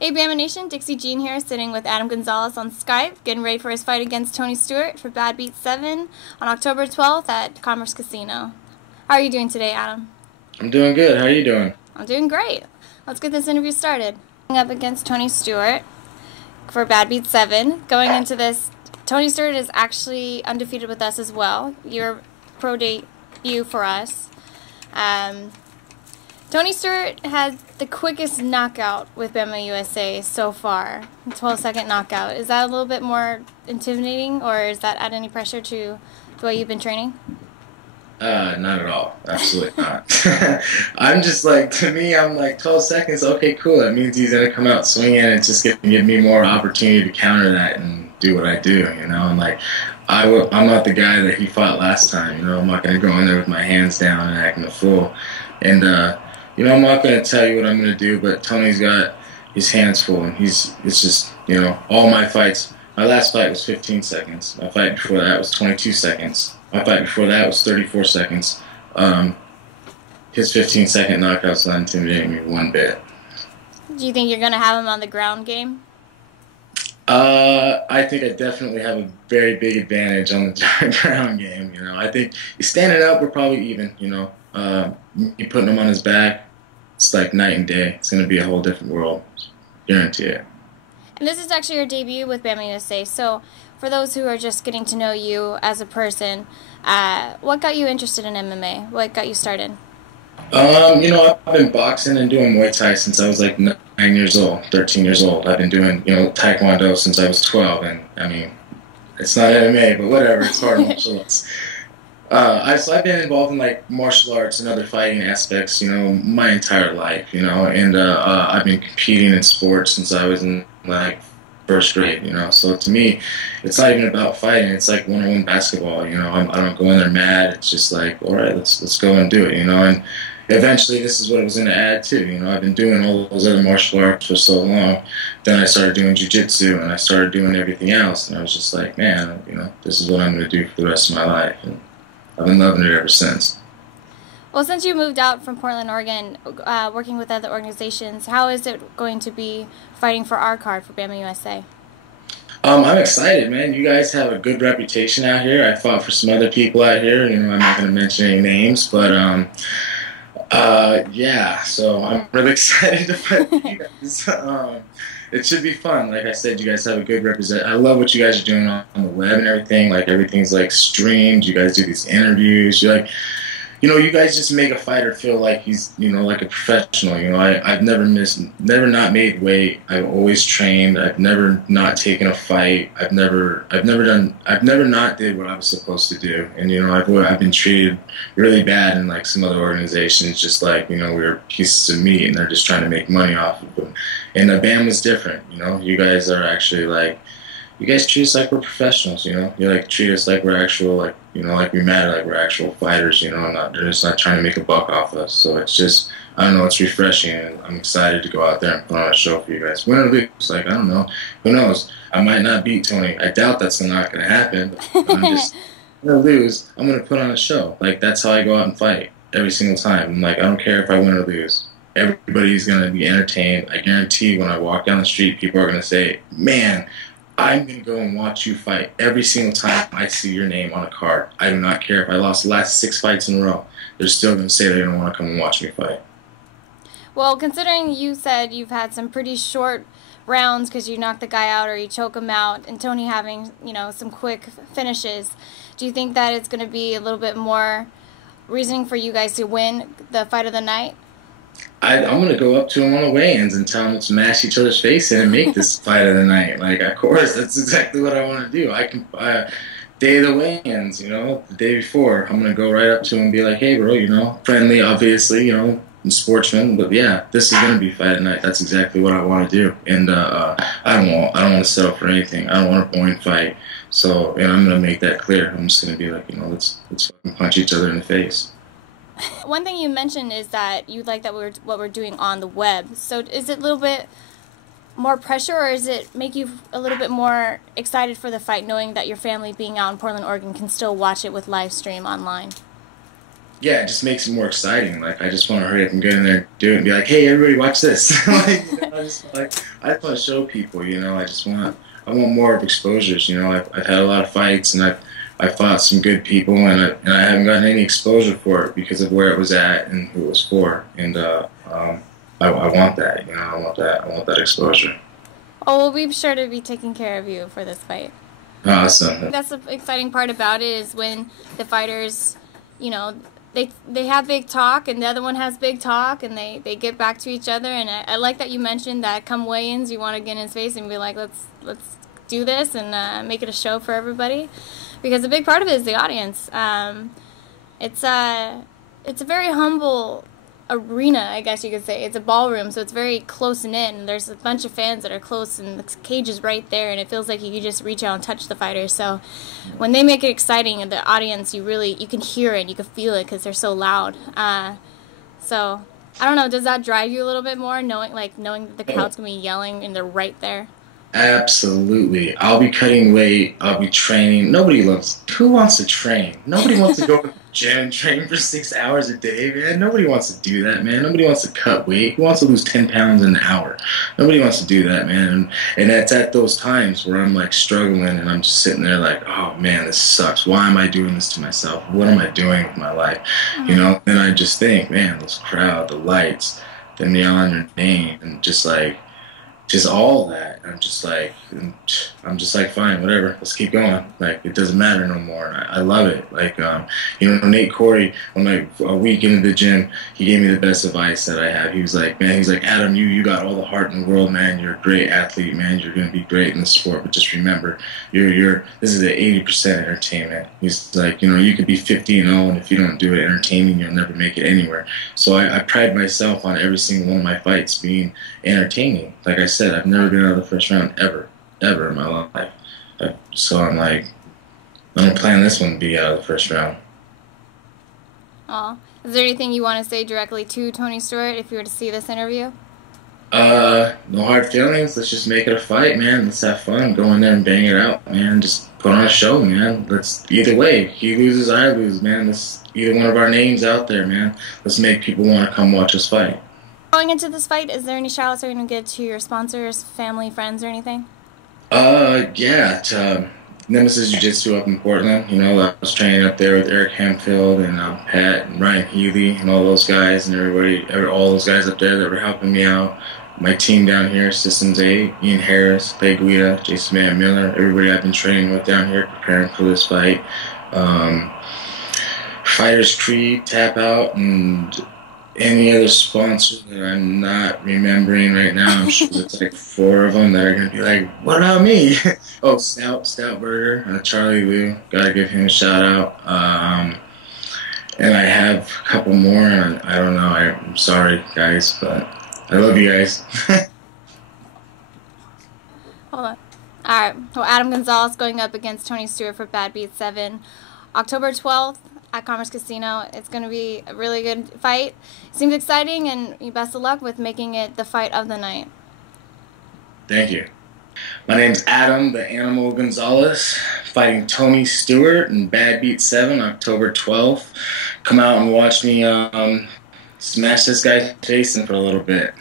Hey BAMMA Nation, Dixie Jean here, sitting with Adam Gonzalez on Skype, getting ready for his fight against Tony Stewart for Badbeat 7 on October 12th at Commerce Casino. How are you doing today, Adam? I'm doing good. How are you doing? I'm doing great. Let's get this interview started. Up against Tony Stewart for Badbeat 7. Going into this, Tony Stewart is actually undefeated with us as well. Your pro debut for us. Tony Stewart had the quickest knockout with BAMMA USA so far, 12-second knockout. Is that a little bit more intimidating, or is that add any pressure to the way you've been training? Not at all. Absolutely not. I'm just like, to me, I'm like 12 seconds. Okay, cool. That means he's gonna come out swinging, and it's just gonna give me more opportunity to counter that and do what I do. You know, and like, I'm not the guy that he fought last time. You know, I'm not gonna go in there with my hands down and acting a fool. And you know, I'm not gonna tell you what I'm gonna do, but Tony's got his hands full, and it's just, you know, all my fights. My last fight was 15 seconds. My fight before that was 22 seconds. My fight before that was 34 seconds. His 15-second knockout's not intimidating me one bit. Do you think you're going to have him on the ground game? I think I definitely have a very big advantage on the ground game. You know, I think he's standing up, we're probably even. You know, you putting him on his back, it's like night and day. It's going to be a whole different world, guarantee it. And this is actually your debut with BAMMA USA, so for those who are just getting to know you as a person, what got you interested in MMA? What got you started? You know, I've been boxing and doing Muay Thai since I was like 9 years old, 13 years old. I've been doing, you know, Taekwondo since I was 12, and I mean, it's not MMA, but whatever, it's hard martial arts. So I've been involved in like martial arts and other fighting aspects, you know, my entire life, you know, and I've been competing in sports since I was in like first grade, you know. So to me, it's not even about fighting. It's like one-on-one basketball, you know. I don't go in there mad. It's just like, all right, let's go and do it, you know. And eventually, this is what it was going to add to, you know. I've been doing all those other martial arts for so long. Then I started doing jiu-jitsu, and I started doing everything else. And I was just like, man, you know, this is what I'm going to do for the rest of my life. And I've been loving it ever since. Well, since you moved out from Portland, Oregon, working with other organizations, how is it going to be fighting for our card for BAMMA USA? I'm excited, man. You guys have a good reputation out here. I fought for some other people out here. You know, I'm not going to mention any names, but yeah. So I'm really excited to fight with you guys. It should be fun. Like I said, you guys have a good represent. I love what you guys are doing on the web and everything. Like everything's like streamed. You guys do these interviews. You're like, you know, you guys just make a fighter feel like he's, you know, like a professional. You know, I've never missed, never not made weight. I've always trained. I've never not taken a fight. I've never not did what I was supposed to do. And you know, I've been treated really bad in like some other organizations, just like, you know, we're pieces of meat and they're just trying to make money off of them. And the BAM was different. You know, you guys are actually like, you guys treat us like we're professionals, you know. You like treat us like we're actual, like, you know, like we matter, like we're actual fighters, you know. They're just not trying to make a buck off us. So it's just, I don't know, it's refreshing, and I'm excited to go out there and put on a show for you guys. Win or lose, like, I don't know, who knows? I might not beat Tony. I doubt that's not going to happen. But I'm just gonna lose. I'm gonna put on a show. Like that's how I go out and fight every single time. I'm like, I don't care if I win or lose. Everybody's gonna be entertained. I guarantee when I walk down the street, people are gonna say, man, I'm going to go and watch you fight every single time I see your name on a card. I do not care if I lost the last 6 fights in a row. They're still going to say they're going to want to come and watch me fight. Well, considering you said you've had some pretty short rounds because you knock the guy out or you choke him out, and Tony having, you know, some quick finishes, do you think that it's going to be a little bit more reasoning for you guys to win the fight of the night? I'm going to go up to him on the weigh-ins and tell him to smash each other's face in and make this fight of the night. Like, of course, that's exactly what I want to do. I can, day of the weigh-ins, you know, the day before, I'm going to go right up to him and be like, hey, bro, you know, friendly, obviously, you know, sportsman, but yeah, this is going to be fight of the night. That's exactly what I want to do. And I don't want to settle for anything. I don't want a boring fight. So, and I'm going to make that clear. I'm just going to be like, you know, let's fucking punch each other in the face. One thing you mentioned is that you like that what we're doing on the web. So is it a little bit more pressure, or does it make you a little bit more excited for the fight, knowing that your family being out in Portland, Oregon, can still watch it with live stream online? yeah, it just makes it more exciting. Like, I just want to hurry up and get in there and do it and be like, hey, everybody, watch this. Like, you know, I just want to show people, you know, I want more of exposures. You know, I've had a lot of fights, and I've fought some good people, and I haven't gotten any exposure for it because of where it was at and who it was for. And I want that, you know, I want that exposure. Oh, we'll be sure to be taking care of you for this fight. Awesome. That's the exciting part about it is when the fighters, you know, they have big talk and the other one has big talk and they get back to each other. And I like that you mentioned that come weigh-ins you want to get in his face and be like, let's do this and make it a show for everybody, because a big part of it is the audience. It's a very humble arena, I guess you could say. It's a ballroom, so it's very close and in. There's a bunch of fans that are close, and the cage is right there, and it feels like you can just reach out and touch the fighters. So when they make it exciting, and the audience, you can hear it, you can feel it because they're so loud. So I don't know, does that drive you a little bit more, knowing that the crowd's gonna be yelling and they're right there? Absolutely. I'll be cutting weight. I'll be training. Who wants to train? Nobody wants to go to the gym and train for 6 hours a day, man. Nobody wants to do that, man. Nobody wants to cut weight. Who wants to lose 10 pounds in an hour? Nobody wants to do that, man. And that's at those times where I'm like struggling and I'm just sitting there like, oh man, this sucks. Why am I doing this to myself? What am I doing with my life? Mm-hmm. You know? And I just think, man, this crowd, the lights, them yelling your name, and just all that. I'm just like, fine, whatever. Let's keep going. Like, it doesn't matter no more. I love it. Like, you know, Nate Corey, when a week into the gym, he gave me the best advice that I have. He was like, Adam, you got all the heart in the world, man. You're a great athlete, man. You're going to be great in the sport, but just remember, this is the 80% entertainment. He's like, you know, you could be 50-0, and if you don't do it entertaining, you'll never make it anywhere. So I pride myself on every single one of my fights being entertaining. Like I said, I've never been out of the first round ever in my life. So I'm like, I don't plan this one to be out of the first round. Aw. Is there anything you want to say directly to Tony Stewart if you were to see this interview? No hard feelings. Let's just make it a fight, man. Let's have fun. Go in there and bang it out, man. Just put on a show, man. Either way, he loses, I lose, man. Let's either one of our names out there, man. Let's make people want to come watch us fight. Going into this fight, is there any shout-outs you're going to get to your sponsors, family, friends, or anything? Yeah, to Nemesis Jiu-Jitsu up in Portland. You know, I was training up there with Eric Hempfield and Pat and Ryan Healy and all those guys and all those guys up there that were helping me out. My team down here, Systems 8, Ian Harris, Clay Guida, Jason Van Miller, everybody I've been training with down here preparing for this fight. Fighters Creed, Tap Out, and any other sponsors that I'm not remembering right now. I'm sure there's like 4 of them that are going to be like, what about me? Oh, Stout Burger, Charlie Liu, got to give him a shout out. And I have a couple more, and I don't know, I'm sorry guys, but I love you guys. Hold on. Alright, well, Adam Gonzalez going up against Tony Stewart for Badbeat 7, October 12th. At Commerce Casino. It's going to be a really good fight. Seems exciting, and best of luck with making it the fight of the night. Thank you. My name's Adam The Animal Gonzalez, fighting Tony Stewart in Badbeat 7, October 12th. Come out and watch me smash this guy's face in for a little bit.